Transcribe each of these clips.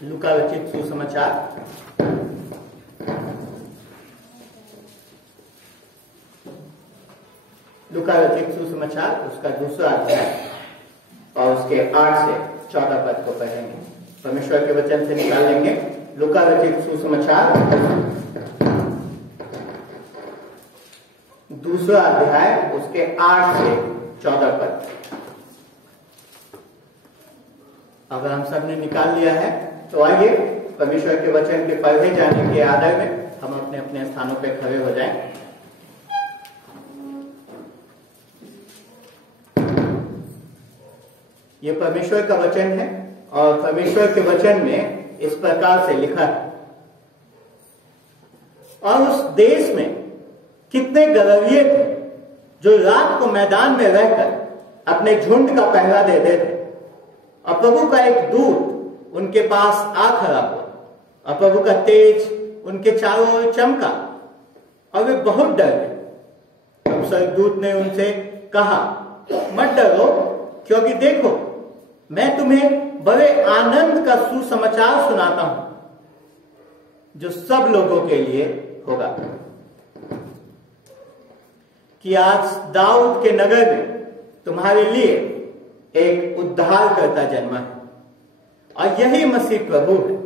लूका रचित सुसमाचार लूका रचित सुसमाचार उसका दूसरा अध्याय और उसके 8 से 14 पद को पढ़ेंगे। परमेश्वर के वचन से निकाल लेंगे। लूका रचित सुसमाचार दूसरा अध्याय उसके 8 से 14 पद। अगर हम सब ने निकाल लिया है तो आइए परमेश्वर के वचन के पढ़े जाने के आदर में हम अपने अपने स्थानों पर खड़े हो जाएं। ये परमेश्वर का वचन है और परमेश्वर के वचन में इस प्रकार से लिखा है, और उस देश में कितने गलविये थे जो रात को मैदान में रहकर अपने झुंड का पहरा देते थे, और प्रभु का एक दूत उनके पास आ खड़ा हुआ और प्रभु का तेज उनके चारों ओर चमका और वे बहुत डर गए। तब स्वर्गदूत ने उनसे कहा, मत डरो, क्योंकि देखो मैं तुम्हें बड़े आनंद का सुसमाचार सुनाता हूं जो सब लोगों के लिए होगा, कि आज दाऊद के नगर में तुम्हारे लिए एक उद्धारकर्ता जन्मा है, और यही मसीह प्रभु है।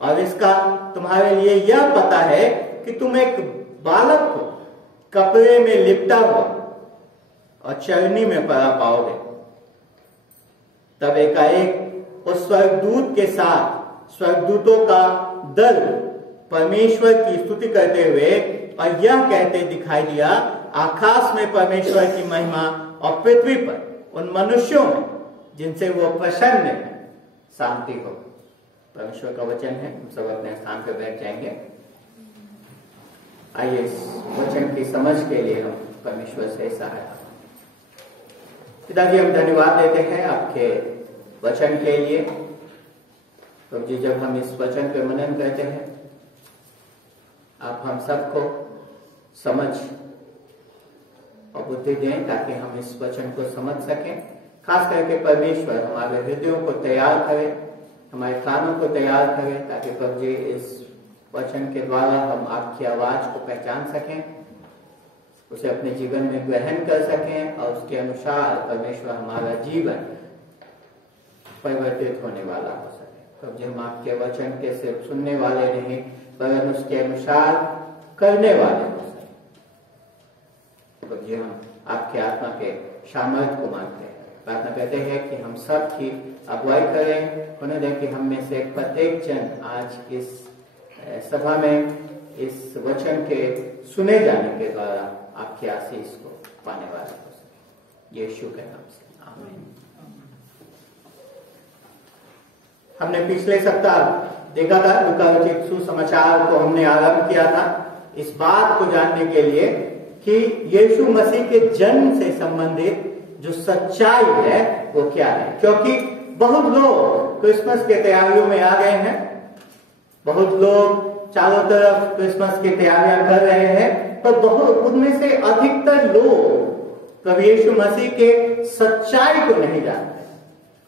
और इसका तुम्हारे लिए यह पता है कि तुम एक बालक को कपड़े में लिपटा हुआ और चरनी में पड़ा पाओगे। तब एकाएक उस स्वर्गदूत के साथ स्वर्गदूतों का दल परमेश्वर की स्तुति करते हुए और यह कहते दिखाई दिया, आकाश में परमेश्वर की महिमा और पृथ्वी पर उन मनुष्यों में जिनसे वो प्रसन्न है शांति हो। परमेश्वर का वचन है। हम सब अपने स्थान पर बैठ जाएंगे। आइए इस वचन की समझ के लिए हम परमेश्वर से सहायता। पिताजी, हम धन्यवाद देते हैं आपके वचन के लिए। तो जी, जब हम इस वचन पे मनन करते हैं, आप हम सबको समझ और बुद्धि दें ताकि हम इस वचन को समझ सकें। खास करके परमेश्वर हमारे हृदयों को तैयार करे, हमारे कानों को तैयार करे, ताकि प्रभु जी इस वचन के द्वारा हम आपकी आवाज को पहचान सकें, उसे अपने जीवन में ग्रहण कर सकें और उसके अनुसार परमेश्वर हमारा जीवन परिवर्तित होने वाला हो सके। प्रभु जी, हम आपके वचन के सिर्फ सुनने वाले नहीं पर उसके अनुसार करने वाले हो सके। प्रभु जी, हम आपके आत्मा के सामर्थ्य को मांगते हैं, प्रार्थना करते हैं कि हम सब की अगुवाई करें। होने दें कि हम में से प्रत्येक जन आज इस सभा में इस वचन के सुने जाने के द्वारा आपकी आशीष को पाने वाला हो सके। यीशु के नाम से आमीन। हमने पिछले सप्ताह देखा था, लूका रचित सुसमाचार को हमने आरंभ किया था इस बात को जानने के लिए कि यीशु मसीह के जन्म से संबंधित जो सच्चाई है वो क्या है। क्योंकि बहुत लोग क्रिसमस के तैयारियों में आ गए हैं, बहुत लोग चारों तरफ क्रिसमस की तैयारियां कर रहे हैं, पर बहुत उनमें से अधिकतर लोग प्रभु यीशु मसीह के सच्चाई को नहीं जानते।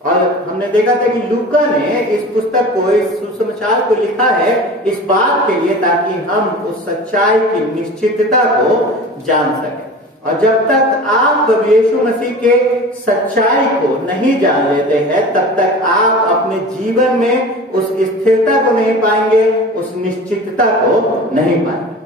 और हमने देखा था कि लूका ने इस पुस्तक को, इस सुसमाचार को लिखा है इस बात के लिए ताकि हम उस सच्चाई की निश्चितता को जान सकें। और जब तक आप प्रभु यीशु मसीह के सच्चाई को नहीं जान लेते हैं, तब तक आप अपने जीवन में उस स्थिरता को नहीं पाएंगे, उस निश्चितता को नहीं पाएंगे।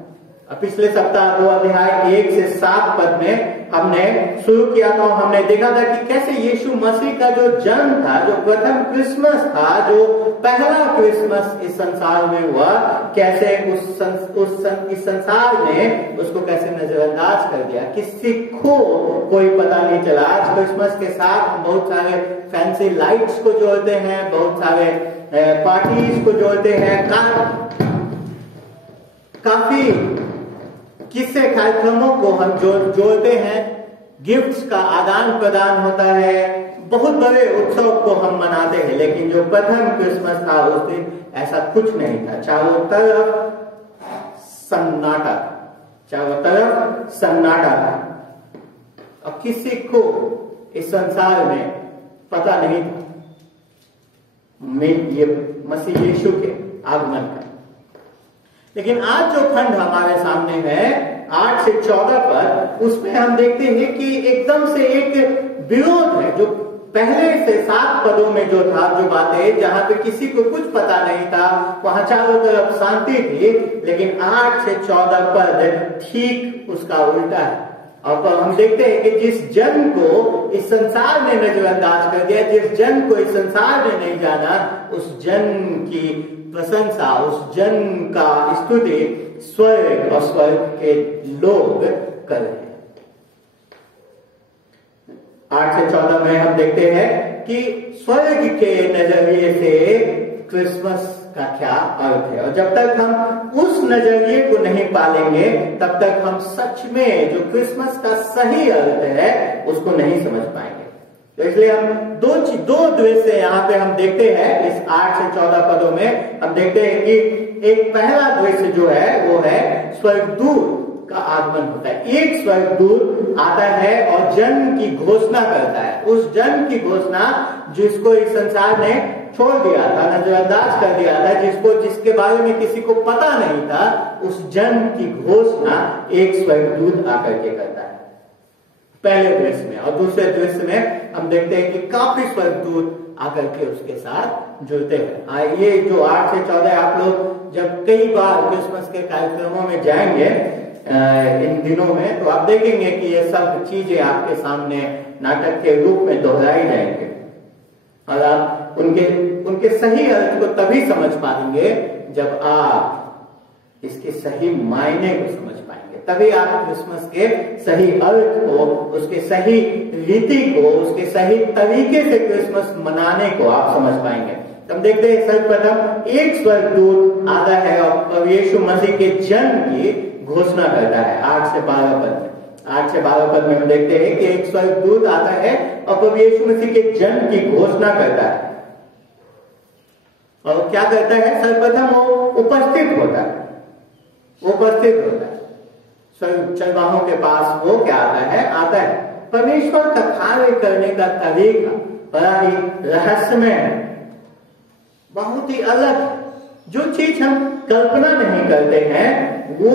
अब पिछले सप्ताह 2 अध्याय 1 से 7 पद में हमने शुरू किया था। हमने देखा था कि कैसे यीशु मसीह का जो जन्म था, जो प्रथम क्रिसमस था, जो पहला क्रिसमस इस संसार में हुआ, कैसे इस संसार ने उसको कैसे नजरअंदाज कर दिया। किसी को कोई पता नहीं चला। आज क्रिसमस के साथ हम बहुत सारे फैंसी लाइट्स को जोड़ते हैं, बहुत सारे पार्टीज को जोड़ते हैं, काफी किस्से कार्यक्रमों को हम जोड़ते हैं, गिफ्ट्स का आदान प्रदान होता है, बहुत बड़े उत्सव को हम मनाते हैं। लेकिन जो प्रथम क्रिसमस था उस दिन ऐसा कुछ नहीं था। चारों तरफ सन्नाटा था, चारों तरफ सन्नाटा था, और किसी को इस संसार में पता नहीं था। ये मसीह यीशु के आगमन का। लेकिन आज जो खंड हमारे सामने है 8 से 14 पर, उसमें हम देखते हैं कि एकदम से एक विरोध है। जो पहले से 7 पदों में जो था, जो बातें जहां पे किसी को कुछ पता नहीं था, वहां चारों तरफ शांति थी, लेकिन 8 से 14 पद ठीक उसका उल्टा है। और हम देखते हैं कि जिस जन को इस संसार ने नजरअंदाज कर दिया, जिस जन को इस संसार ने not जाना, उस जन की प्रशंसा, उस जन का स्तुति स्वर्ग और स्वर्ग के लोग कर रहे हैं। 8 से 14 में हम देखते हैं कि स्वर्ग के नजरिए से क्रिसमस का क्या अर्थ है, और जब तक हम उस नजरिए को नहीं पालेंगे तब तक हम सच में जो क्रिसमस का सही अर्थ है उसको नहीं समझ पाएंगे। तो इसलिए हम दो दृश्य यहाँ पे हम देखते हैं। इस 8 से 14 पदों में हम देखते हैं कि एक पहला दृश्य जो है वो है स्वर्गदूत का आगमन होता है। एक स्वर्गदूत आता है और जन की घोषणा करता है। उस जन की घोषणा जिसको इस संसार ने छोड़ दिया था, नजरअंदाज कर दिया था, जिसके बारे में किसी को पता नहीं था, उस जन की घोषणा एक स्वर्गदूत आकर के करता है पहले दृश्य में। और दूसरे दृश्य में हम देखते हैं कि काफी स्वर्गदूत आकर के उसके साथ जुड़ते हैं। ये जो 8 से 14 आप लोग जब कई बार क्रिसमस के कार्यक्रमों में जाएंगे इन दिनों में, तो आप देखेंगे कि ये सब चीजें आपके सामने नाटक के रूप में दोहराई जाएंगे, और आप उनके सही अर्थ को तभी समझ पाएंगे जब आप इसके सही मायने को समझ पाएंगे। तभी आप क्रिसमस के सही अर्थ को, उसके सही रीति को, उसके सही तरीके से क्रिसमस मनाने को आप समझ पाएंगे। हम देखते हैं सर्वप्रथम एक स्वर्गदूत आता है और यीशु मसीह के जन्म की घोषणा करता है। 8 से 12 पद में 8 से 12 पद में हम देखते हैं कि एक स्वर्गदूत आता है और प्रभु यीशु मसीह के जन्म की घोषणा करता है। और क्या करता है? सर्वप्रथम वो उपस्थित होता है। चरवाहों के पास वो क्या आता है परमेश्वर का कार्य करने का तरीका बड़ा ही रहस्यमय है, बहुत ही अलग है। जो चीज हम कल्पना नहीं करते हैं वो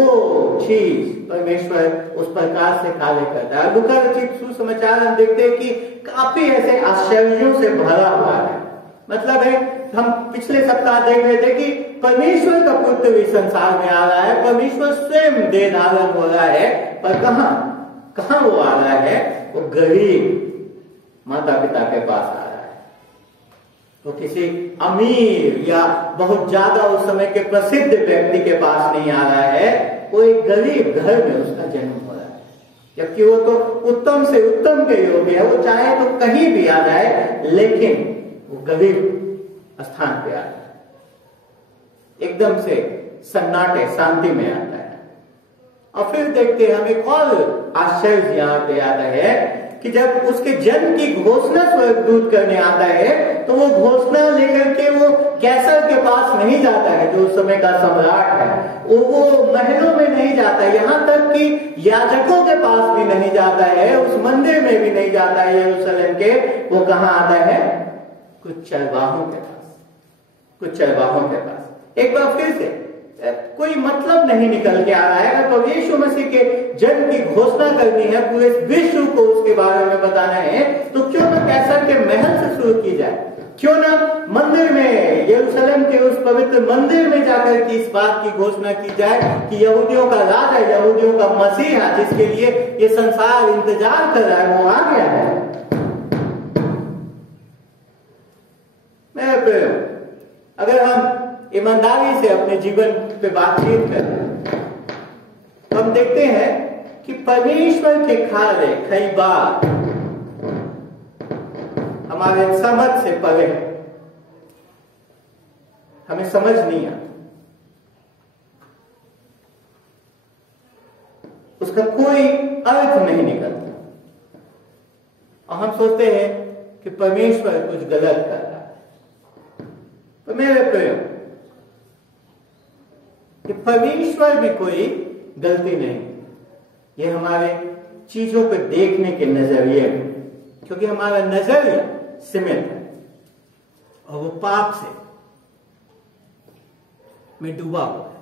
चीज परमेश्वर उस प्रकार से कार्य करता है। लूका रचित सुसमाचार हम देखते हैं कि काफी ऐसे आश्चर्यों से भरा हुआ है। मतलब है, हम पिछले सप्ताह देख रहे थे कि परमेश्वर का पुत्र इस संसार में आ रहा है, परमेश्वर स्वयं देह धारण हो रहा है, पर कहां वो आ रहा है? वो गरीब माता पिता के पास आ रहा है। तो किसी अमीर या बहुत ज्यादा उस समय के प्रसिद्ध व्यक्ति के पास नहीं आ रहा है, वो एक गरीब घर में उसका जन्म हो रहा है। जबकि वो तो उत्तम से उत्तम के योग्य है, वो चाहे तो कहीं भी आ जाए, लेकिन वो गरीब स्थान पे आता है, एकदम से सन्नाटे शांति में आता है। और फिर देखते हैं हम एक और आश्चर्य यहाँ पे आता है कि जब उसके जन्म की घोषणा स्वर्गदूत करने आता है तो वो घोषणा लेकर के वो कैसर के पास नहीं जाता है, जो उस समय का सम्राट है। वो महलों में नहीं जाता है, यहाँ तक कि याजकों के पास भी नहीं जाता है, उस मंदिर में भी नहीं जाता है यरूशलेम के। वो कहाँ आता है? कुछ चरवाहों के पास। एक बार फिर से कोई मतलब नहीं निकल के आ रहा है। अगर प्रभु यीशु मसीह के जन्म की घोषणा करनी है, पूरे विश्व को उसके बारे में बताना है, तो क्यों ना कैसर के महल से शुरू की जाए? क्यों ना मंदिर में, यरूशलेम के उस पवित्र मंदिर में जाकर के इस बात की घोषणा की जाए कि यहूदियों का राजा, यहूदियों का मसीहा, जिसके लिए ये संसार इंतजार कर रहा है, वो आ गया है। अगर हम ईमानदारी से अपने जीवन पे बातचीत करें तो हम देखते हैं कि परमेश्वर के कार्य कई बार हमारे समझ से परे है, हमें समझ नहीं आता, उसका कोई अर्थ नहीं निकलता, और हम सोचते हैं कि परमेश्वर कुछ गलत कर रहा है। तो मेरे प्रिय, कि परमेश्वर में कोई गलती नहीं, ये हमारे चीजों को देखने के नजरिए में, क्योंकि हमारा नजरिया सीमित है और वो पाप से में डूबा हुआ है।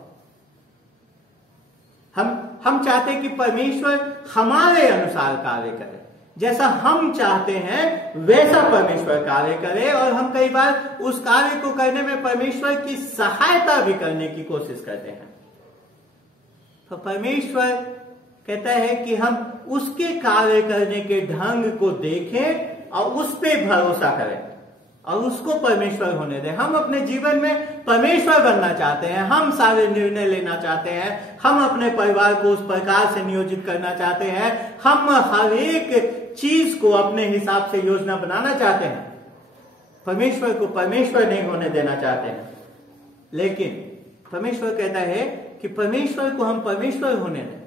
हम चाहते हैं कि परमेश्वर हमारे अनुसार कार्य करे, जैसा हम चाहते हैं वैसा परमेश्वर कार्य करे, और हम कई बार उस कार्य को करने में परमेश्वर की सहायता भी करने की कोशिश करते हैं। तो परमेश्वर कहता है कि हम उसके कार्य करने के ढंग को देखें और उस पर भरोसा करें और उसको परमेश्वर होने दें। हम अपने जीवन में परमेश्वर बनना चाहते हैं, हम सारे निर्णय लेना चाहते हैं, हम अपने परिवार को उस प्रकार से नियोजित करना चाहते हैं, हम हर एक चीज को अपने हिसाब से योजना बनाना चाहते हैं, परमेश्वर को परमेश्वर नहीं होने देना चाहते हैं। लेकिन परमेश्वर कहता है कि परमेश्वर को हम परमेश्वर होने दें,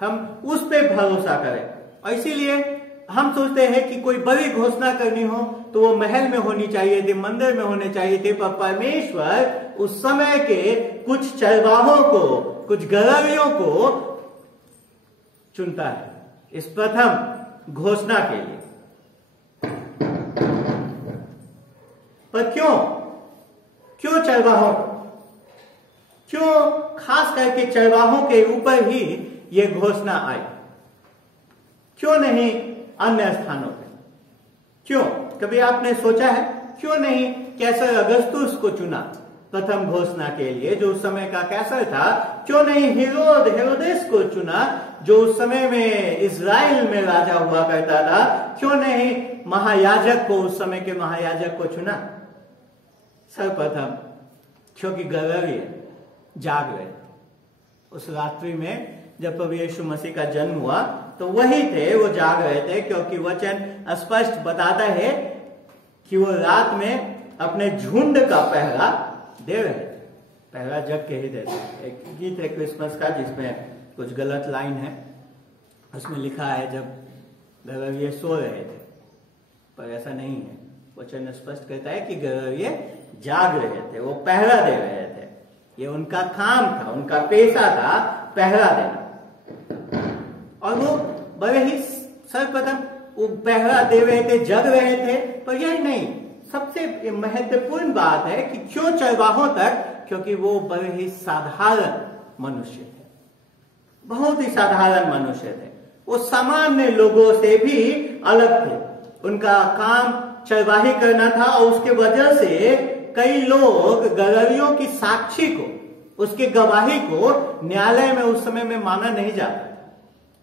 हम उस पर भरोसा करें। और इसीलिए हम सोचते हैं कि कोई बड़ी घोषणा करनी हो तो वो महल में होनी चाहिए थी, मंदिर में होने चाहिए थे, पर परमेश्वर उस समय के कुछ चरवाहों को, कुछ गरवियों को चुनता है इस प्रथम घोषणा के लिए। पर क्यों चरवाहों, क्यों खास करके चरवाहों के ऊपर ही ये घोषणा आई, क्यों नहीं अन्य स्थानों पे? क्यों? कभी आपने सोचा है क्यों नहीं कैसर अगस्तुस को चुना प्रथम घोषणा के लिए, जो उस समय का कैसर था? क्यों नहीं हेरोदेस को चुना, जो उस समय में इजराइल में राजा हुआ करता था? क्यों नहीं महायाजक को, उस समय के महायाजक को चुना? सर्वप्रथम क्योंकि गरवी जाग रहे उस रात्रि में जब प्रभु यीशु मसीह का जन्म हुआ, तो वही थे, वो जाग रहे थे, क्योंकि वचन स्पष्ट बताता है कि वो रात में अपने झुंड का पहरा दे रहे थे। पहरा जग के ही देते हैं। एक गीत है क्रिसमस का जिसमें कुछ गलत लाइन है, उसमें लिखा है जब गरविये सो रहे थे, पर ऐसा नहीं है। वचन स्पष्ट कहता है कि गरविये जाग रहे थे, वो पहरा दे रहे थे। ये उनका काम था, उनका पेशा था पहरा देना। और वो बड़े ही सर्वप्रथम वो पहरा दे रहे थे, जग रहे थे। पर यही नहीं, सबसे महत्वपूर्ण बात है कि क्यों चरवाहों तक? क्योंकि वो बड़े ही साधारण मनुष्य थे, बहुत ही साधारण मनुष्य थे। वो सामान्य लोगों से भी अलग थे। उनका काम चरवाही करना था, और उसके वजह से कई लोग गरवियों की साक्षी को, उसके गवाही को न्यायालय में उस समय में माना नहीं जाता,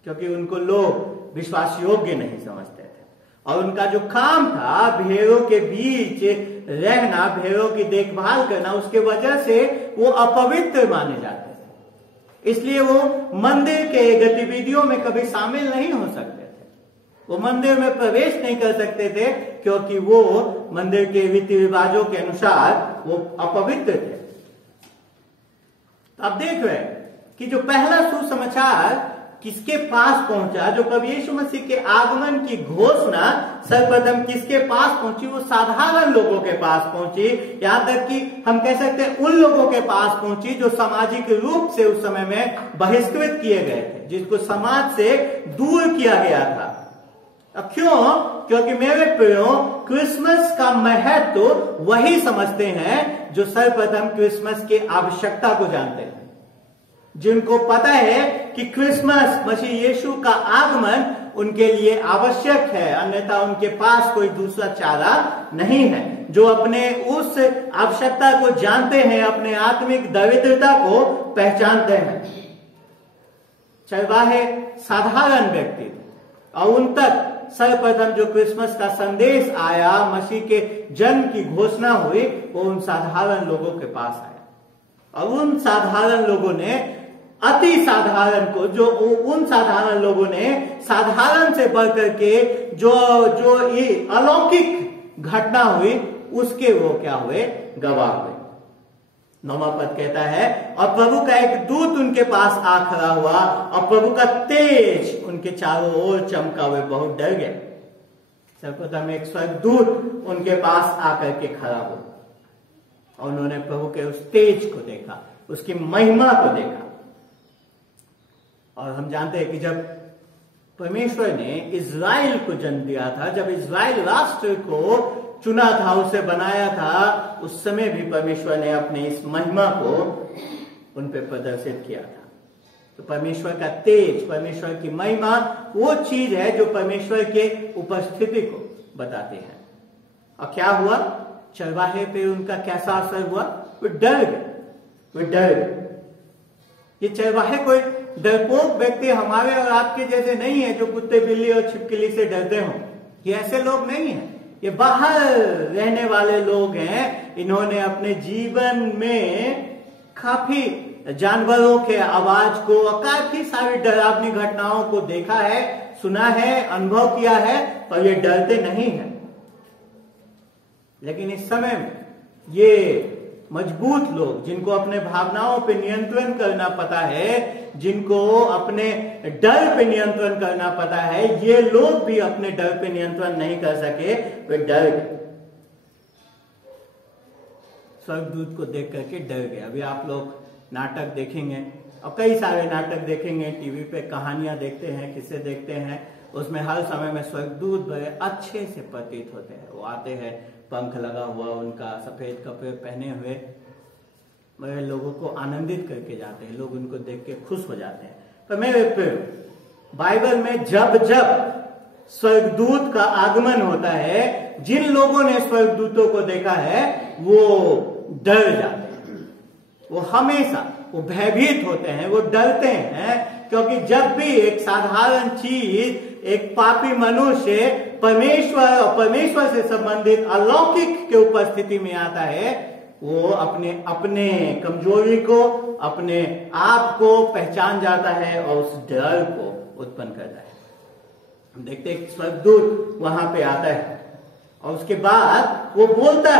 क्योंकि उनको लोग विश्वास योग्य नहीं समझते थे। और उनका जो काम था भेड़ों के बीच रहना, भेड़ों की देखभाल करना, उसके वजह से वो अपवित्र माने जाते थे। इसलिए वो मंदिर के गतिविधियों में कभी शामिल नहीं हो सकते थे, वो मंदिर में प्रवेश नहीं कर सकते थे, क्योंकि वो मंदिर के रीति रिवाजों के अनुसार वो अपवित्र थे। अब देख रहे हैं कि जो पहला सुसमाचार किसके पास पहुंचा, जो प्रभु यीशु मसीह के आगमन की घोषणा सर्वप्रथम किसके पास पहुंची? वो साधारण लोगों के पास पहुंची। यहां तक कि हम कह सकते हैं उन लोगों के पास पहुंची जो सामाजिक रूप से उस समय में बहिष्कृत किए गए थे, जिसको समाज से दूर किया गया था। अब क्यों? क्योंकि मेरे प्रियो, क्रिसमस का महत्व तो वही समझते हैं जो सर्वप्रथम क्रिसमस की आवश्यकता को जानते हैं, जिनको पता है कि क्रिसमस, मसीह यीशु का आगमन उनके लिए आवश्यक है, अन्यथा उनके पास कोई दूसरा चारा नहीं है। जो अपने उस आवश्यकता को जानते हैं, अपने आत्मिक दरिद्रता को पहचानते हैं। चरवाहे साधारण व्यक्ति थे, और उन तक सर्वप्रथम जो क्रिसमस का संदेश आया, मसीह के जन्म की घोषणा हुई, वो उन साधारण लोगों के पास आया। और उन साधारण लोगों ने अति साधारण को, जो उन साधारण लोगों ने साधारण से बढ़कर के जो अलौकिक घटना हुई, उसके वो क्या हुए? गवाह हुए। 9वां पद कहता है, और प्रभु का एक दूत उनके पास आ खड़ा हुआ, और प्रभु का तेज उनके चारों ओर चमका, हुए बहुत डर गए। सर्वप्रथम एक स्वर्गदूत उनके पास आकर के खड़ा हुआ, और उन्होंने प्रभु के उस तेज को देखा, उसकी महिमा को देखा। और हम जानते हैं कि जब परमेश्वर ने इजराइल को जन्म दिया था, जब इजराइल राष्ट्र को चुना था, उसे बनाया था, उस समय भी परमेश्वर ने अपने इस महिमा को उन पे प्रदर्शित किया था। तो परमेश्वर का तेज, परमेश्वर की महिमा वो चीज है जो परमेश्वर के उपस्थिति को बताते हैं। और क्या हुआ? चरवाहे पे उनका कैसा असर हुआ? वो डर गए, वो डर गए। ये चरवाहे कोई डरपोक व्यक्ति हमारे और आपके जैसे नहीं है जो कुत्ते बिल्ली और छिपकली से डरते हो। ये ऐसे लोग नहीं है, ये बाहर रहने वाले लोग हैं। इन्होंने अपने जीवन में काफी जानवरों के आवाज को और काफी सारी डरावनी घटनाओं को देखा है, सुना है, अनुभव किया है, पर ये डरते नहीं है। लेकिन इस समय में ये मजबूत लोग, जिनको अपने भावनाओं पे नियंत्रण करना पता है, जिनको अपने डर पे नियंत्रण करना पता है, ये लोग भी अपने डर पे नियंत्रण नहीं कर सके, वे डर गए। स्वर्गदूत को देख करके डर गए। अभी आप लोग नाटक देखेंगे और कई सारे नाटक देखेंगे, टीवी पे कहानियां देखते हैं, किस्से देखते हैं, उसमें हर समय में स्वर्गदूत बड़े अच्छे से प्रतीत होते हैं। वो आते हैं, पंख लगा हुआ उनका, सफेद कपड़े पहने हुए, बड़े लोगों को आनंदित करके जाते हैं, लोग उनको देख के खुश हो जाते हैं। पर मेरे बाइबल में जब जब स्वर्गदूत का आगमन होता है, जिन लोगों ने स्वर्गदूतों को देखा है वो डर जाते हैं, वो हमेशा वो भयभीत होते हैं, वो डरते हैं। क्योंकि जब भी एक साधारण चीज, एक पापी मनुष्य परमेश्वर और परमेश्वर से संबंधित अलौकिक के उपस्थिति में आता है, वो अपने अपने कमजोरी को, अपने आप को पहचान जाता है और उस डर को उत्पन्न करता है। हम देखते हैं स्वर्गदूत वहां पे आता है और उसके बाद वो बोलता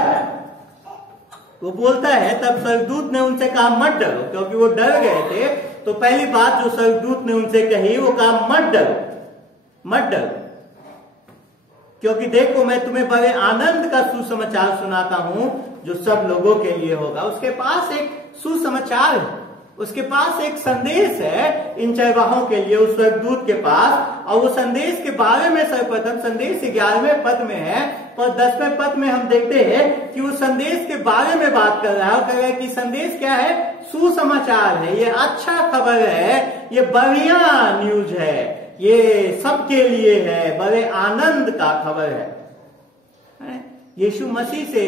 है, तब स्वर्गदूत ने उनसे कहा मत डरो, क्योंकि वो डर गए थे। तो पहली बात जो स्वर्गदूत ने उनसे कही, वो कहा मत डरो, क्योंकि देखो मैं तुम्हें बड़े आनंद का सुसमाचार सुनाता हूं जो सब लोगों के लिए होगा। उसके पास एक सुसमाचार है, उसके पास एक संदेश है इन चरवाहों के लिए, उस स्वर्गदूत के पास। और वो संदेश के बारे में सर्वप्रथम संदेश 11वें पद में है, और 10वें पद में हम देखते हैं कि वो संदेश के बारे में बात कर रहा है। और कह रहा है कि संदेश क्या है? सुसमाचार है, ये अच्छा खबर है, ये बढ़िया न्यूज है, ये सबके लिए है, बड़े आनंद का खबर है। यीशु मसीह से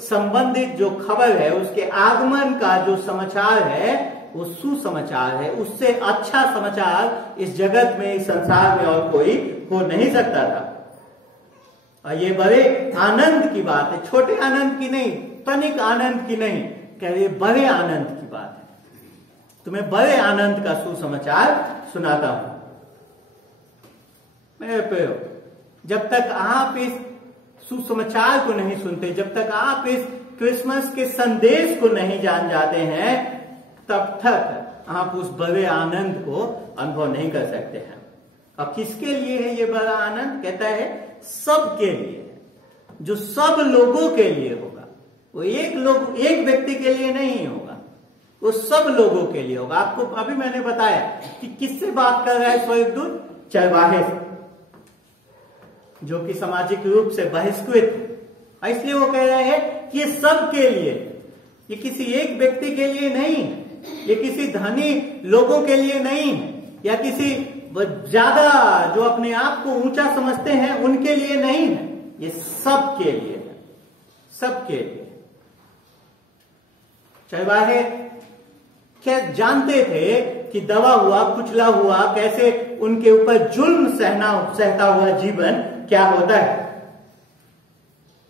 संबंधित जो खबर है, उसके आगमन का जो समाचार है, वो सुसमाचार है। उससे अच्छा समाचार इस जगत में, इस संसार में और कोई हो नहीं सकता था। और ये बड़े आनंद की बात है, छोटे आनंद की नहीं, तनिक आनंद की नहीं, कह रहे बड़े आनंद की बात है। तुम्हें बड़े आनंद का सुसमाचार सुनाता हूं। मेरे प्रियो, जब तक आप इस सुसमाचार को नहीं सुनते, जब तक आप इस क्रिसमस के संदेश को नहीं जान जाते हैं, तब तक आप उस बड़े आनंद को अनुभव नहीं कर सकते हैं। अब किसके लिए है ये बड़ा आनंद? कहता है सबके लिए, जो सब लोगों के लिए होगा। वो एक व्यक्ति के लिए नहीं होगा, वो सब लोगों के लिए होगा। आपको अभी मैंने बताया कि किससे बात कर रहा है स्वर्गदूत? चरवाहे से, जो कि सामाजिक रूप से बहिष्कृत है। इसलिए वो कह रहे हैं कि ये सबके लिए, ये किसी एक व्यक्ति के लिए नहीं है, ये किसी धनी लोगों के लिए नहीं है, या किसी ज्यादा जो अपने आप को ऊंचा समझते हैं उनके लिए नहीं है, ये सबके लिए है, सबके लिए। चरवाहे क्या जानते थे कि दबा हुआ, कुचला हुआ, कैसे उनके ऊपर जुल्म सहता हुआ जीवन क्या होता है।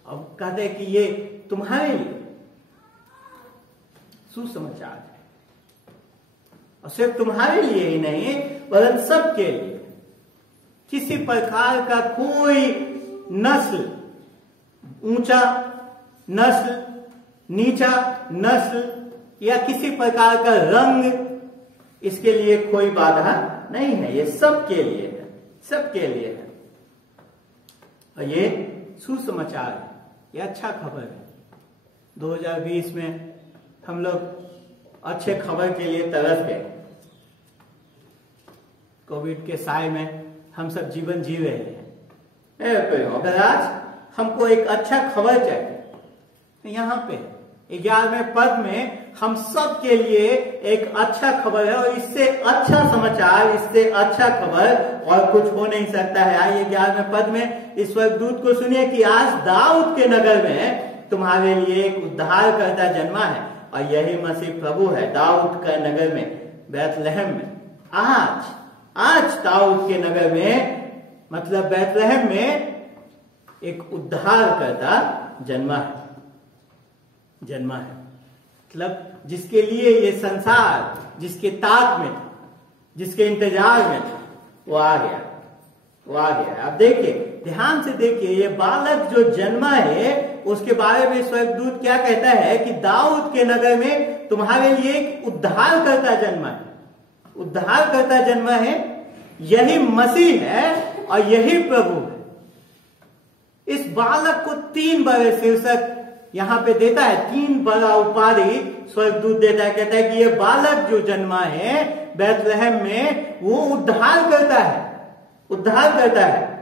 अब कहते हैं कि ये तुम्हारे लिए सुसमाचार है, और सिर्फ तुम्हारे लिए ही नहीं, वरन सबके लिए। किसी प्रकार का कोई नस्ल, ऊंचा नस्ल, नीचा नस्ल, या किसी प्रकार का रंग, इसके लिए कोई बाधा नहीं है। ये सबके लिए है, सबके लिए है। और ये सुसमाचार है, ये अच्छा खबर है। 2020 में हम लोग अच्छे खबर के लिए तरस गए। कोविड के साय में हम सब जीवन जी रहे हैं। अगर आज हमको एक अच्छा खबर चाहिए। यहाँ पे 11वें पद में हम सब के लिए एक अच्छा खबर है, और इससे अच्छा समाचार, इससे अच्छा खबर और कुछ हो नहीं सकता है। आइए 11वें पद में इस स्वर्गदूत को सुनिए कि आज दाऊद के नगर में तुम्हारे लिए एक उद्धारकर्ता जन्मा है, और यही मसीह प्रभु है। दाऊद का नगर में, बैतलहम में, आज दाऊद के नगर में, मतलब बैतलहम में एक उद्धारकर्ता जन्मा है। मतलब जिसके लिए ये संसार, जिसके ताक में था, जिसके इंतजार में था, वो आ गया। अब देखिए, ध्यान से देखिए, ये बालक जो जन्मा है उसके बारे में स्वर्गदूत क्या कहता है कि दाऊद के नगर में तुम्हारे लिए एक उद्धारकर्ता जन्मा है। उद्धारकर्ता जन्मा है, यही मसीह है और यही प्रभु है। इस बालक को 3 बड़े शीर्षक यहां पे देता है, 3 बड़ा उपाधि स्वर्गदूत देता है। कहता है कि ये बालक जो जन्मा है बैतलहम में, वो उद्धार करता है।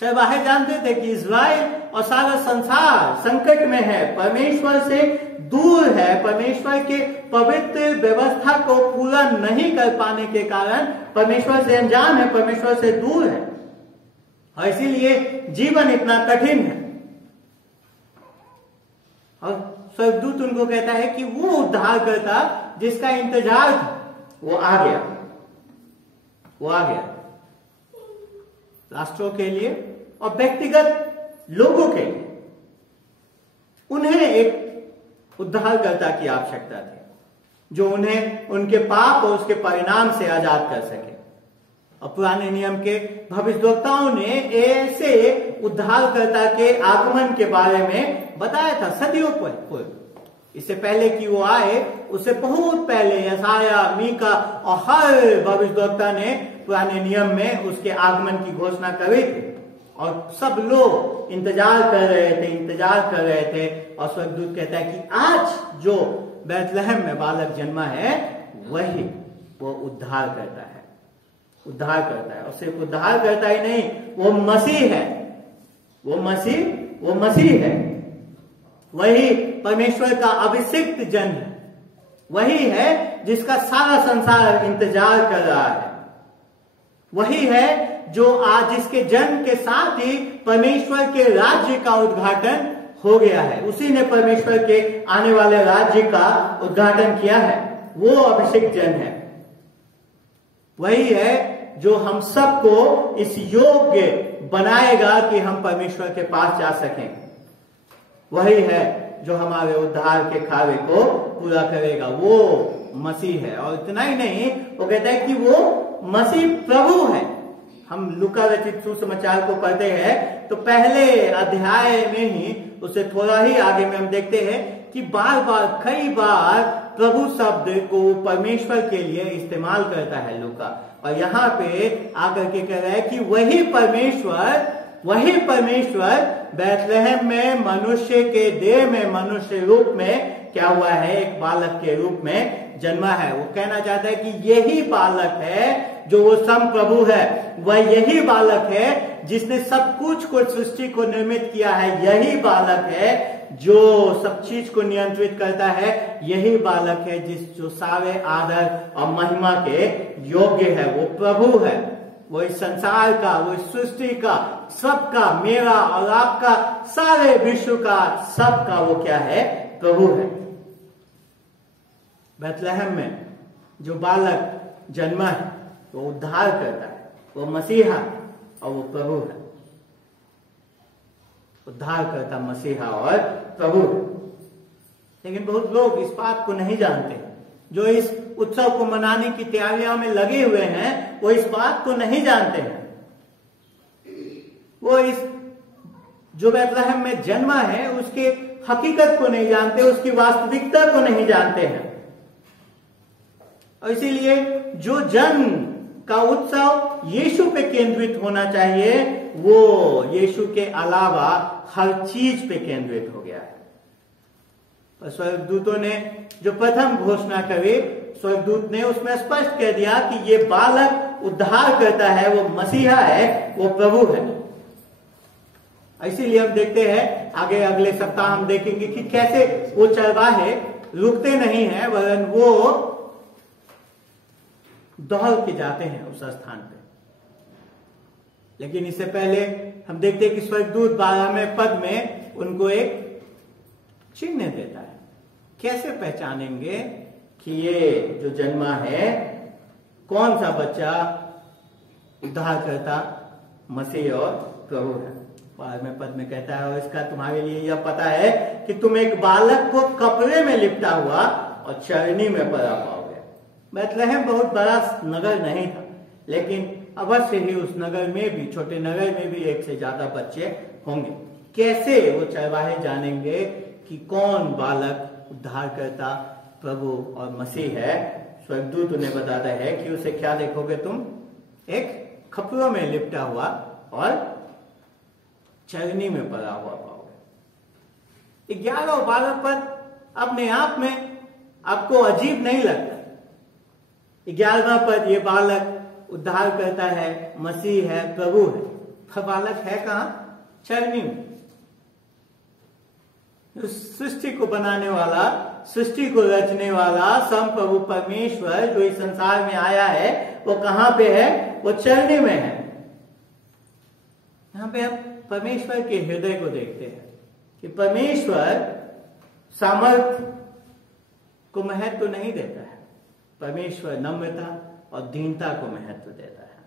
चरवाहे जानते थे कि इस्राएल और सारा संसार संकट में है, परमेश्वर से दूर है, परमेश्वर के पवित्र व्यवस्था को पूरा नहीं कर पाने के कारण परमेश्वर से अनजान है, परमेश्वर से दूर है, और इसीलिए जीवन इतना कठिन है। और स्वर्गदूत उनको कहता है कि वो उद्धारकर्ता जिसका इंतजार था, वो आ गया। राष्ट्रों के लिए और व्यक्तिगत लोगों के लिए उन्हें एक उद्धारकर्ता की आवश्यकता थी, जो उन्हें उनके पाप और उसके परिणाम से आजाद कर सके। और पुराने नियम के भविष्यवक्ताओं ने ऐसे उद्धारकर्ता के आगमन के बारे में बताया था सदियों पूर्व। इससे पहले कि वो आए, उससे बहुत पहले यशाया, मीका और हर भविष्यवक्ता ने पुराने नियम में उसके आगमन की घोषणा करी थी, और सब लोग इंतजार कर रहे थे। और स्वर्गदूत कहता है कि आज जो बैतलहम में बालक जन्मा है, वही वो उद्धार करता है। और सिर्फ उद्धार करता ही नहीं, वो मसीह है। वो मसीह है। वही परमेश्वर का अभिषिक्त जन है। वही है जिसका सारा संसार इंतजार कर रहा है। वही है जो आज जिसके जन्म के साथ ही परमेश्वर के राज्य का उद्घाटन हो गया है। उसी ने परमेश्वर के आने वाले राज्य का उद्घाटन किया है। वो अभिषिक्त जन है। वही है जो हम सबको इस योग्य बनाएगा कि हम परमेश्वर के पास जा सकें। वही है जो हमारे उद्धार के कार्य को पूरा करेगा। वो मसीह है। और इतना ही नहीं, वो कहता है कि वो मसीह प्रभु है। हम लूका रचित सुसमाचार को पढ़ते हैं तो पहले अध्याय में ही, उससे थोड़ा ही आगे में हम देखते हैं कि कई बार प्रभु शब्द को परमेश्वर के लिए इस्तेमाल करता है लूका। और यहाँ पे आकर के कह रहा है कि वही परमेश्वर बैतलहम में मनुष्य के देह में, मनुष्य रूप में क्या हुआ है, एक बालक के रूप में जन्मा है। वो कहना चाहता है कि यही बालक है जो वो सम प्रभु है। वह यही बालक है जिसने सब कुछ को, सृष्टि को निर्मित किया है। यही बालक है जो सब चीज को नियंत्रित करता है। यही बालक है जो सारे आदर और महिमा के योग्य है। वो प्रभु है। वो इस संसार का, वो इस सृष्टि का, सबका, मेरा और आपका, सारे विश्व का, सबका वो क्या है, प्रभु है। बैतलहम में जो बालक जन्मा है वो उद्धार करता है। वो मसीहा और वो प्रभु है। उद्धार करता मसीहा और प्रभु है। लेकिन बहुत लोग इस बात को नहीं जानते। जो इस उत्सव को मनाने की तैयारियों में लगे हुए हैं, वो इस बात को नहीं जानते हैं। वो इस जो बैतलहम में जन्मा है उसके हकीकत को नहीं जानते, उसकी वास्तविकता को नहीं जानते हैं। और इसीलिए जो जन्म का उत्सव यीशु पे केंद्रित होना चाहिए, वो यीशु के अलावा हर चीज पे केंद्रित हो गया है। और स्वर्गदूतों ने जो प्रथम घोषणा करी, स्वर्गदूत ने उसमें स्पष्ट कह दिया कि ये बालक उद्धार करता है, वो मसीहा है, वो प्रभु है। इसीलिए हम देखते हैं आगे अगले सप्ताह हम देखेंगे कि कैसे वो चरवाहे रुकते नहीं हैं, वरन वो दौड़ के जाते हैं उस स्थान पे। लेकिन इससे पहले हम देखते हैं कि स्वर्गदूत 12वें पद में उनको एक चिन्ह देता है। कैसे पहचानेंगे कि ये जो जन्मा है कौन सा बच्चा उद्धारकर्ता मसीह और प्रभु है। 12वें पद में कहता है, और इसका तुम्हारे लिए यह पता है कि तुम एक बालक को कपड़े में लिपटा हुआ और चरनी में पड़ा पाओगे। बैतलहम बहुत बड़ा नगर नहीं था, लेकिन अवश्य ही उस नगर में भी, छोटे नगर में भी एक से ज्यादा बच्चे होंगे। कैसे वो चरवाहे जानेंगे कि कौन बालक उद्धारकर्ता प्रभु और मसीह है? स्वर्गदूत उन्हें बताता है कि उसे क्या देखोगे तुम? एक कपड़ों में लिपटा हुआ और चरनी में पड़ा हुआ पाओगे। 11 और 12 पद अपने आप में आपको अजीब नहीं लगता। 11वां पद, ये बालक उद्धार करता है, मसीह है, प्रभु है। वह बालक है कहां? चरनी में। सृष्टि को बनाने वाला, सृष्टि को रचने वाला संप्रभु परमेश्वर जो इस संसार में आया है, वो कहां पे है? वो चरनी में है। यहां पे हम परमेश्वर के हृदय को देखते हैं कि परमेश्वर सामर्थ्य को महत्व नहीं देता है। परमेश्वर नम्रता और दीनता को महत्व देता है।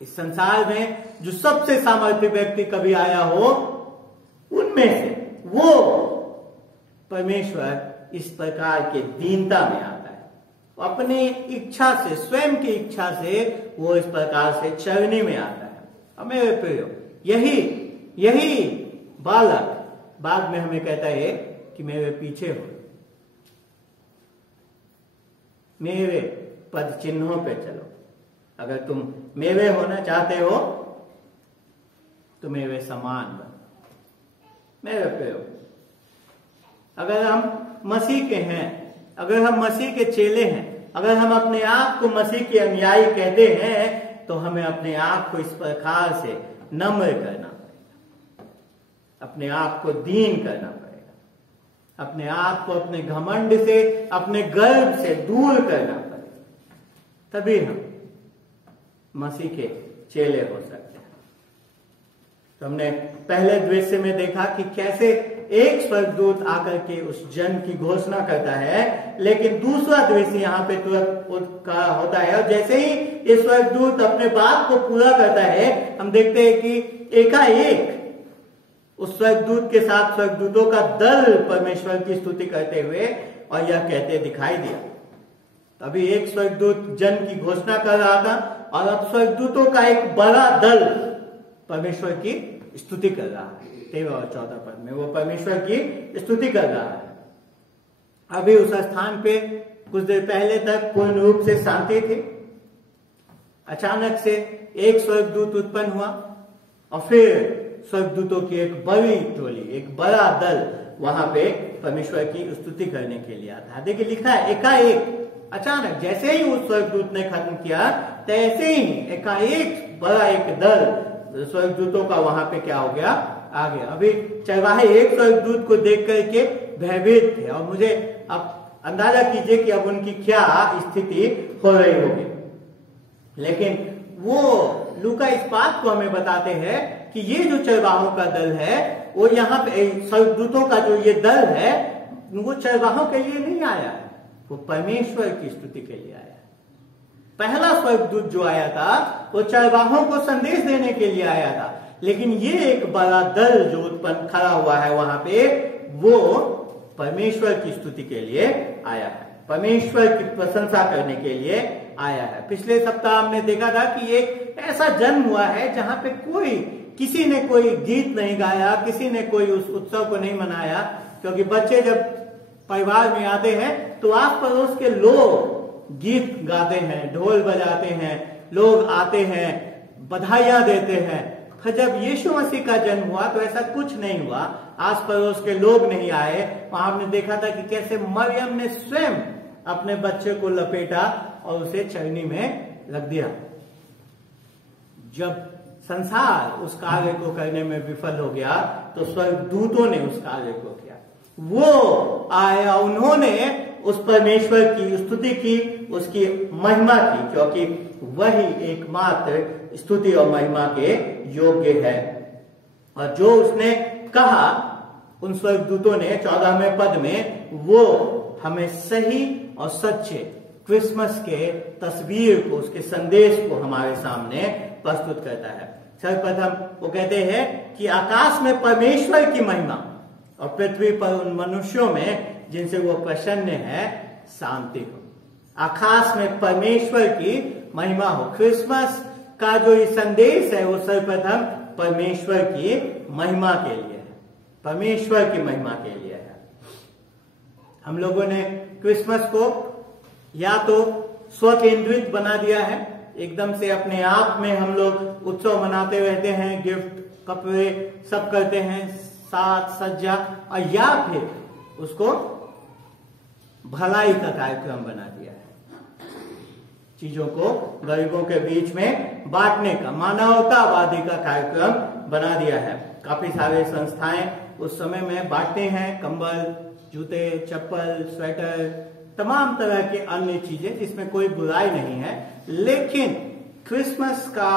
इस संसार में जो सबसे सामर्थ्य व्यक्ति कभी आया हो, उनमें से वो परमेश्वर इस प्रकार के दीनता में आता है। अपनी इच्छा से, स्वयं की इच्छा से वो इस प्रकार से चरनी में आता है। और मेरे प्रियो, यही बालक बाद में हमें कहता है कि मेरे पीछे हो, मेरे पद चिन्हों पे चलो। अगर तुम मेरे होना चाहते हो तो मेरे समान बनो। मेरे प्रियो, अगर हम मसीह के हैं, अगर हम मसीह के चेले हैं, अगर हम अपने आप को मसीह के अनुयायी कहते हैं, तो हमें अपने आप को इस प्रकार से नम्र करना पड़ेगा, अपने आप को दीन करना पड़ेगा, अपने आप को अपने घमंड से, अपने गर्व से दूर करना पड़ेगा। तभी हम मसीह के चेले हो सकते हैं। तो हमने पहले दृश्य में देखा कि कैसे एक स्वर्गदूत आकर के उस जन्म की घोषणा करता है, लेकिन दूसरा दृश्य यहाँ पे तुरंत का होता है। और जैसे ही ये स्वर्गदूत अपने बात को पूरा करता है, हम देखते हैं कि एकाएक उस स्वर्गदूत के साथ स्वर्गदूतों का दल परमेश्वर की स्तुति करते हुए और यह कहते दिखाई दिया। अभी एक स्वर्गदूत जन्म की घोषणा कर रहा था और अब स्वर्गदूतों का एक बड़ा दल परमेश्वर की स्तुति कर रहा है। 13 और 14 पद में वो परमेश्वर की स्तुति कर रहा है। अभी उस स्थान पे कुछ देर पहले तक पूर्ण रूप से शांति थी। अचानक से एक स्वर्गदूत उत्पन्न हुआ और फिर स्वर्गदूतों की एक बड़ी टोली, एक बड़ा दल वहां पे परमेश्वर की स्तुति करने के लिए आता है। देखिए लिखा है एकाएक, अचानक जैसे ही उस स्वर्गदूत ने खत्म किया, तैसे ही एकाएक बड़ा एक दल स्वर्गदूतों का वहां पे क्या हो गया? आ गया। अभी चरवाहे एक स्वर्गदूत को देख करके भयभीत थे और मुझे अब अंदाजा कीजिए कि अब उनकी क्या स्थिति हो रही होगी। लेकिन वो लूका इस बात को हमें बताते हैं कि ये जो चरवाहों का दल है, वो यहाँ पे स्वर्गदूतों का जो ये दल है, वो चरवाहों के लिए नहीं आया है, वो परमेश्वर की स्तुति के लिए आया है। पहला स्वर्गदूत जो आया था वो चरवाहों को संदेश देने के लिए आया था, लेकिन ये एक बड़ा दल जो उत्पन्न खड़ा हुआ है वहां पे, वो परमेश्वर की स्तुति के लिए आया है, परमेश्वर की प्रशंसा करने के लिए आया है। पिछले सप्ताह हमने देखा था कि एक ऐसा जन्म हुआ है जहां पे किसी ने कोई गीत नहीं गाया, किसी ने कोई उस उत्सव को नहीं मनाया, क्योंकि बच्चे जब परिवार में आते हैं तो आस पड़ोस के लोग गीत गाते हैं, ढोल बजाते हैं, लोग आते हैं, बधाइयां देते हैं। फिर जब यीशु मसीह का जन्म हुआ तो ऐसा कुछ नहीं हुआ, आस पड़ोस के लोग नहीं आए। वहां हमने देखा था कि कैसे मरियम ने स्वयं अपने बच्चे को लपेटा और उसे चरनी में रख दिया। जब संसार उस कार्य को करने में विफल हो गया तो स्वर्गदूतों ने उस कार्य को किया। वो आया, उन्होंने उस परमेश्वर की स्तुति की, उसकी महिमा की, क्योंकि वही एकमात्र स्तुति और महिमा के योग्य है। और जो उसने कहा उन स्वर्गदूतों ने 14वें पद में, वो हमें सही और सच्चे क्रिसमस के तस्वीर को, उसके संदेश को हमारे सामने प्रस्तुत करता है। सर्वप्रथम वो कहते हैं कि आकाश में परमेश्वर की महिमा और पृथ्वी पर उन मनुष्यों में जिनसे वो प्रसन्न है शांति हो। आकाश में परमेश्वर की महिमा हो। क्रिसमस का जो ये संदेश है वो सर्वप्रथम परमेश्वर की महिमा के लिए है, परमेश्वर की महिमा के लिए है। हम लोगों ने क्रिसमस को या तो स्वकेंद्रित बना दिया है, एकदम से अपने आप में हम लोग उत्सव मनाते रहते हैं, गिफ्ट कपड़े सब करते हैं, साज सज्जा, और या फिर उसको भलाई का कार्यक्रम बना दिया है, चीजों को गरीबों के बीच में बांटने का, मानवतावादी का कार्यक्रम बना दिया है। काफी सारे संस्थाएं उस समय में बांटते हैं कंबल, जूते, चप्पल, स्वेटर, तमाम तरह के अन्य चीजें, जिसमें कोई बुराई नहीं है। लेकिन क्रिसमस का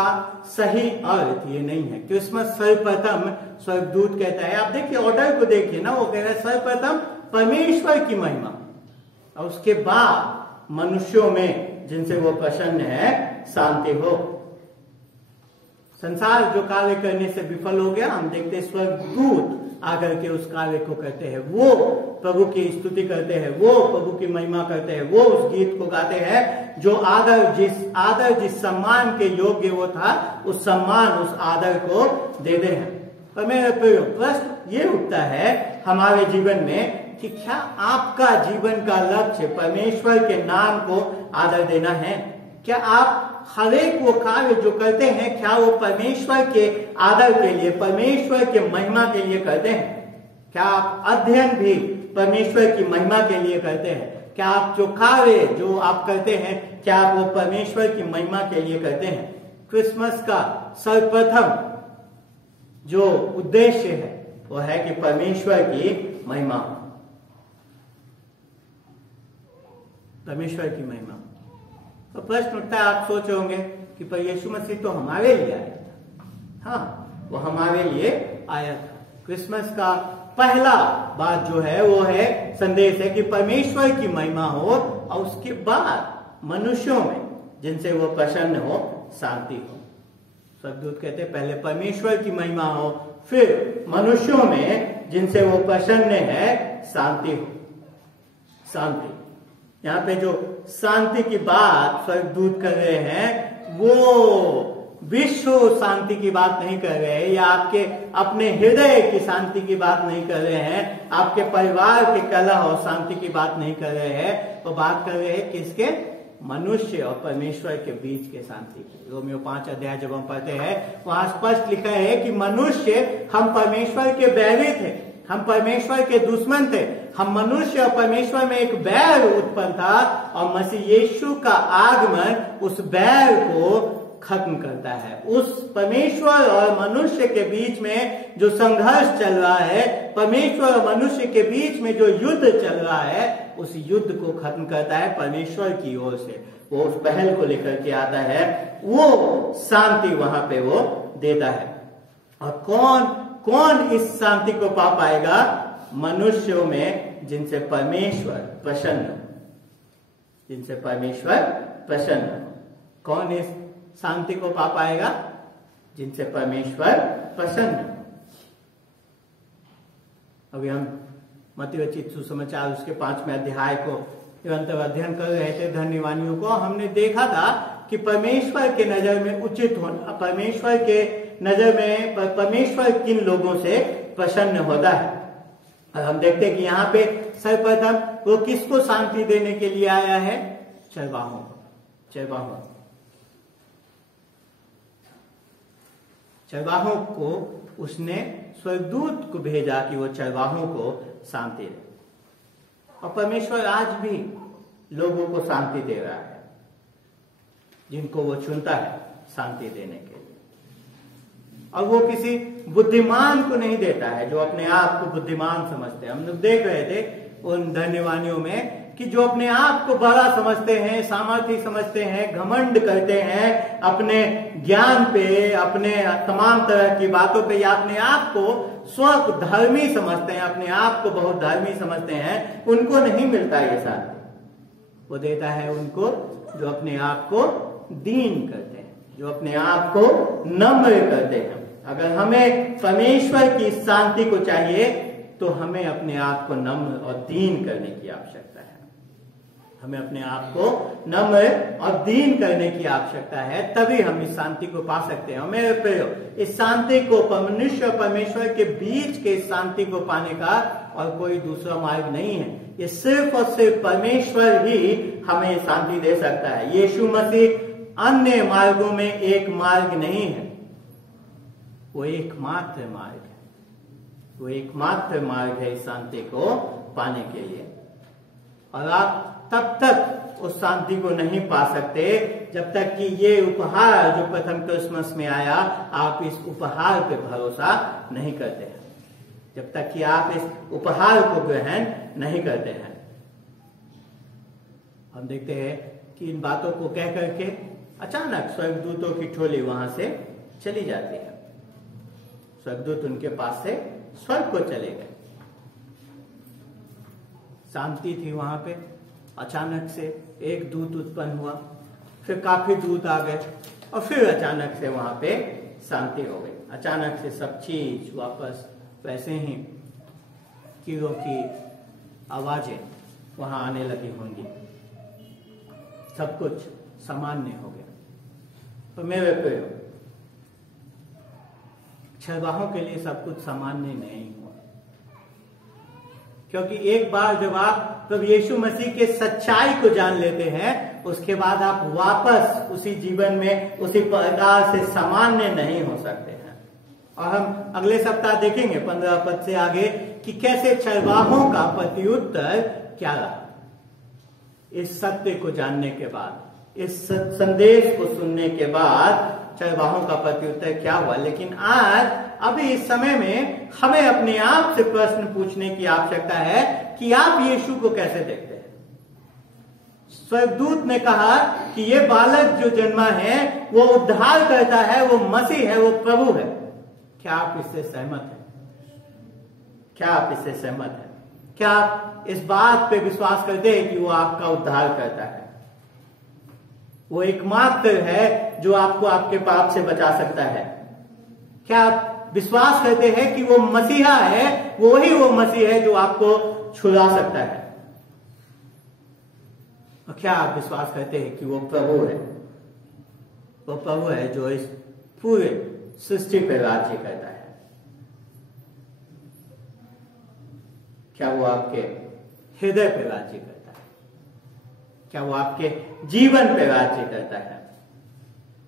सही अर्थ ये नहीं है। क्रिसमस सर्वप्रथम स्वर्गदूत कहता है, आप देखिए ऑर्डर को देखिए ना, वो कह रहा है सर्वप्रथम परमेश्वर की महिमा और उसके बाद मनुष्यों में जिनसे वो प्रसन्न है शांति हो। संसार जो कार्य करने से विफल हो गया, हम देखते हैं स्वर्गदूत आकर के उस कार्य को करते हैं, वो प्रभु की स्तुति करते हैं, वो प्रभु की महिमा करते हैं, वो उस गीत को गाते हैं जो आदर जिस सम्मान के योग्य वो था, उस सम्मान उस आदर को देते हैं। पर मेरा प्रश्न ये उठता है हमारे जीवन में कि क्या आपका जीवन का लक्ष्य परमेश्वर के नाम को आदर देना है? क्या आप हर एक वो कार्य जो करते हैं, क्या वो परमेश्वर के आदर के लिए, परमेश्वर के महिमा के लिए करते हैं? क्या आप अध्ययन भी परमेश्वर की महिमा के लिए करते हैं? क्या आप जो कार्य जो आप करते हैं, क्या आप वो परमेश्वर की महिमा के लिए करते हैं? क्रिसमस का सर्वप्रथम जो उद्देश्य है वो है कि परमेश्वर की महिमा, परमेश्वर की महिमा। तो प्रश्न उठता है, आप सोच होंगे कि पर यीशु मसीह तो हमारे लिए आया था। हाँ, वो हमारे लिए आया था। क्रिसमस का पहला बात जो है वो है, संदेश है कि परमेश्वर की महिमा हो और उसके बाद मनुष्यों में जिनसे वो प्रसन्न हो शांति हो। स्वर्गदूत कहते हैं पहले परमेश्वर की महिमा हो, फिर मनुष्यों में जिनसे वो प्रसन्न है शांति हो। शांति, यहाँ पे जो शांति की बात स्वर्गदूत कर रहे हैं वो विश्व शांति की बात नहीं कर रहे हैं, या आपके अपने हृदय की शांति की बात नहीं कर रहे हैं, आपके परिवार के कलह और शांति की बात नहीं कर रहे हैं। तो बात कर रहे हैं किसके? मनुष्य और परमेश्वर के बीच के शांति की। रोमियो 5 अध्याय जब हम पढ़ते हैं वहां स्पष्ट लिखा है कि मनुष्य, हम परमेश्वर के बैरी थे, हम परमेश्वर के दुश्मन थे, हम मनुष्य और परमेश्वर में एक बैर उत्पन्न था, और मसीह यीशु का आगमन उस बैर को खत्म करता है। उस परमेश्वर और मनुष्य के बीच में जो संघर्ष चल रहा है, परमेश्वर और मनुष्य के बीच में जो युद्ध चल रहा है, उस युद्ध को खत्म करता है परमेश्वर की ओर से। वो उस पहल को लेकर के आता है, वो शांति वहां पे वो देता है। और कौन इस शांति को पा पाएगा? मनुष्यों में जिनसे परमेश्वर प्रसन्न हो, जिनसे परमेश्वर प्रसन्न हो। कौन इस शांति को पा पाएगा? जिनसे परमेश्वर प्रसन्न हो। अभी हम मत्ती रचित सुसमाचार उसके 5वें अध्याय को निरंतर अध्ययन कर रहे थे, धन्यवादियों को। हमने देखा था कि परमेश्वर के नजर में उचित होना, परमेश्वर के नजर में परमेश्वर किन लोगों से प्रसन्न होता है। और हम देखते हैं कि यहाँ पे सर्वप्रथम वो किसको शांति देने के लिए आया है? चरवाहों को। चरवाहों को उसने स्वर्गदूत को भेजा कि वो चरवाहों को शांति दे। और परमेश्वर आज भी लोगों को शांति दे रहा है, जिनको वो चुनता है शांति देने के लिए। और वो किसी बुद्धिमान को नहीं देता है जो अपने आप को बुद्धिमान समझते हैं। हम लोग देख रहे थे उन धन्यवादियों में कि जो अपने आप को बड़ा समझते हैं, सामर्थ्य समझते हैं, घमंड करते हैं अपने ज्ञान पे, अपने तमाम तरह की बातों पे, या अपने आप को स्व धर्मी समझते हैं, अपने आप को बहुत धर्मी समझते हैं, उनको नहीं मिलता ये शांति। वो देता है उनको जो अपने आप को दीन करते हैं, जो अपने आप को नम्र करते हैं। अगर हमें परमेश्वर की शांति को चाहिए तो हमें अपने आप को नम्र और दीन करने की आवश्यकता है। हमें अपने आप को नम्र और दीन करने की आवश्यकता है, तभी हम इस शांति को पा सकते हैं। मेरे प्रियो, इस शांति को मनुष्य और परमेश्वर के बीच के इस शांति को पाने का और कोई दूसरा मार्ग नहीं है। ये सिर्फ और सिर्फ परमेश्वर ही हमें शांति दे सकता है। यीशु मसीह अन्य मार्गों में एक मार्ग नहीं है, वो एकमात्र मार्ग है। वो एकमात्र मार्ग है इस शांति को पाने के लिए। और आप तब तक उस शांति को नहीं पा सकते जब तक कि ये उपहार जो प्रथम क्रिसमस में आया, आप इस उपहार पे भरोसा नहीं करते हैं, जब तक कि आप इस उपहार को ग्रहण नहीं करते हैं। हम देखते हैं कि इन बातों को कह करके अचानक स्वर्गदूतों की टोली वहां से चली जाती है। स्वर्गदूत उनके पास से स्वर्ग को चले गए। शांति थी वहां पे, अचानक से एक दूत उत्पन्न हुआ, फिर काफी दूत आ गए और फिर अचानक से वहां पे शांति हो गई। अचानक से सब चीज वापस वैसे ही कीड़ों की आवाजें वहां आने लगी होंगी, सब कुछ सामान्य हो गया। तो मेरे प्रियो, छलवाहों के लिए सब कुछ सामान्य नहीं हुआ, क्योंकि एक बार जब आप प्रभु यीशु मसीह के सच्चाई को जान लेते हैं, उसके बाद आप वापस उसी जीवन में उसी प्रकार से सामान्य नहीं हो सकते हैं। और हम अगले सप्ताह देखेंगे 15 पद से आगे कि कैसे छलवाहों का प्रत्युत्तर क्या रहा। इस सत्य को जानने के बाद, इस संदेश को सुनने के बाद छलवाहों का प्रत्युत्तर क्या हुआ। लेकिन आज अभी इस समय में हमें अपने आप से प्रश्न पूछने की आवश्यकता है कि आप यीशु को कैसे देखते हैं। स्वर्गदूत ने कहा कि ये बालक जो जन्मा है वो उद्धार करता है, वो मसीह है, वो प्रभु है। क्या आप इससे सहमत हैं? क्या आप इससे सहमत हैं? क्या आप इस बात पे विश्वास करते हैं कि वो आपका उद्धार करता है? वो एकमात्र है जो आपको आपके पाप से बचा सकता है। क्या आप विश्वास करते हैं कि वो मसीहा है, वो ही वो मसीह है जो आपको छुड़ा सकता है? और क्या आप विश्वास करते हैं कि वो प्रभु है? वो प्रभु है जो इस पूरे सृष्टि पर राज्य करता है। क्या वो आपके हृदय पर राज्य करता है? क्या वो आपके जीवन पर राज्य करता है?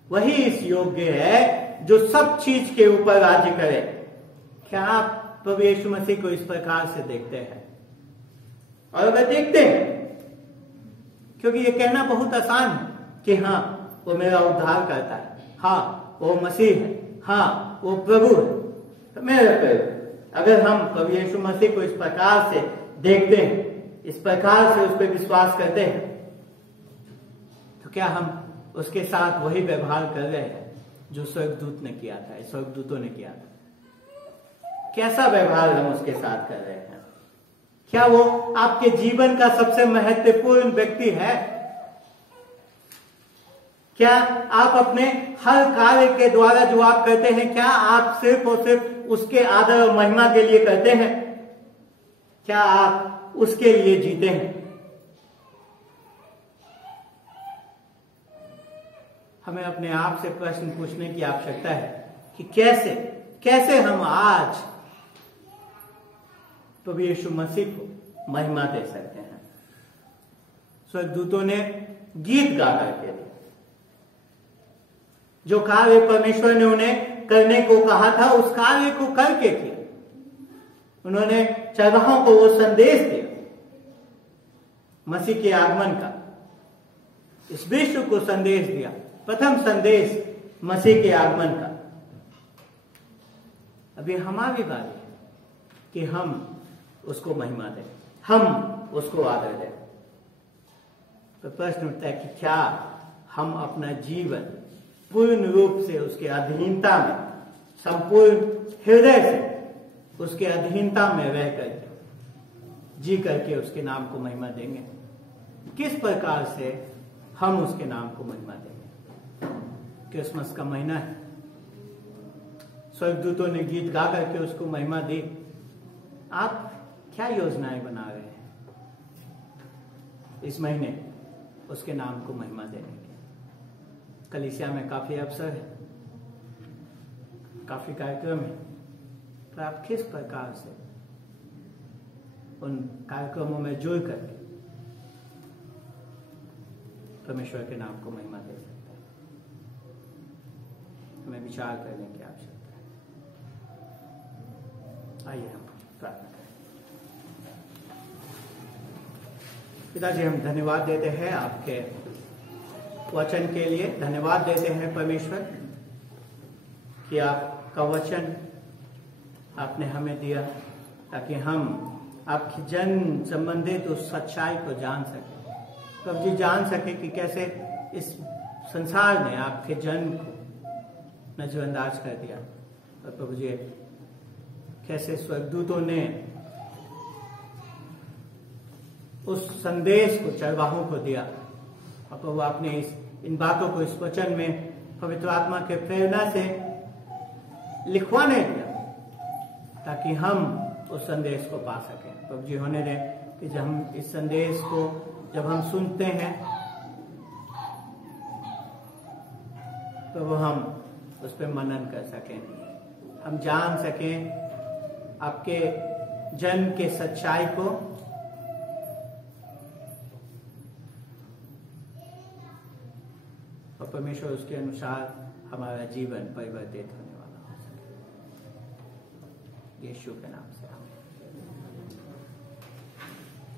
वही इस योग्य है जो सब चीज के ऊपर राज्य करे। क्या आप प्रभु यीशु मसीह को इस प्रकार से देखते हैं? और अगर देखते हैं, क्योंकि ये कहना बहुत आसान है कि हाँ वो मेरा उद्धार करता है, हाँ वो मसीह है, हाँ वो प्रभु है, तो मेरे प्रभु, अगर हम प्रभु यीशु मसीह को इस प्रकार से देखते हैं, इस प्रकार से उस पर विश्वास करते हैं, तो क्या हम उसके साथ वही व्यवहार कर रहे हैं जो स्वर्गदूत ने किया था, स्वर्गदूतों ने किया था? कैसा व्यवहार हम उसके साथ कर रहे हैं? क्या वो आपके जीवन का सबसे महत्वपूर्ण व्यक्ति है? क्या आप अपने हर कार्य के द्वारा जो आप करते हैं, क्या आप सिर्फ और सिर्फ उसके आदर और महिमा के लिए करते हैं? क्या आप उसके लिए जीते हैं? हमें अपने आप से प्रश्न पूछने की आवश्यकता है कि कैसे हम आज प्रभु यीशु मसीह को महिमा दे सकते हैं। स्वर्गदूतों ने गीत गा करके दिया, जो कार्य परमेश्वर ने उन्हें करने को कहा था उस कार्य को करके किया। उन्होंने चरवाहों को वो संदेश दिया मसीह के आगमन का, इस विश्व को संदेश दिया, प्रथम संदेश मसीह के आगमन का। अभी हमारी बारी है कि हम उसको महिमा दें, हम उसको आदर दें। तो प्रश्न उठता है कि क्या हम अपना जीवन पूर्ण रूप से उसके अधीनता में, संपूर्ण हृदय से उसके अधीनता में रह करके, जी करके उसके नाम को महिमा देंगे? किस प्रकार से हम उसके नाम को महिमा देंगे? क्रिसमस का महीना है, स्वर्गदूतों ने गीत गा करके उसको महिमा दी। आप क्या योजनाएं बना रहे हैं इस महीने उसके नाम को महिमा देने के? कलीसिया में काफी अवसर है, काफी कार्यक्रम है, तो आप किस प्रकार से उन कार्यक्रमों में जुड़ करके परमेश्वर के नाम को महिमा दे सकते हैं? हमें विचार करने की आवश्यकता है। आइए हम प्रार्थना करें। पिताजी, हम धन्यवाद देते हैं आपके वचन के लिए, धन्यवाद देते हैं परमेश्वर कि आपका वचन आपने हमें दिया ताकि हम आपकी जन संबंधित उस सच्चाई को जान सके। प्रभु जी, जान सके कि कैसे इस संसार ने आपके जन को नजरअंदाज कर दिया, और प्रभु जी कैसे स्वर्गदूतों ने उस संदेश को चरवाहों को दिया, और प्रभु आपने इन बातों को इस वचन में पवित्र आत्मा के प्रेरणा से लिखवाने दिया ताकि हम उस संदेश को पा सकें। प्रभु जी, होने दें कि जब हम इस संदेश को जब हम सुनते हैं तो वो हम उस पर मनन कर सकें, हम जान सकें आपके जन के सच्चाई को, और परमेश्वर उसके अनुसार हमारा जीवन परिवर्तित होने वाला हो सके। यीशु के नाम से आमीन।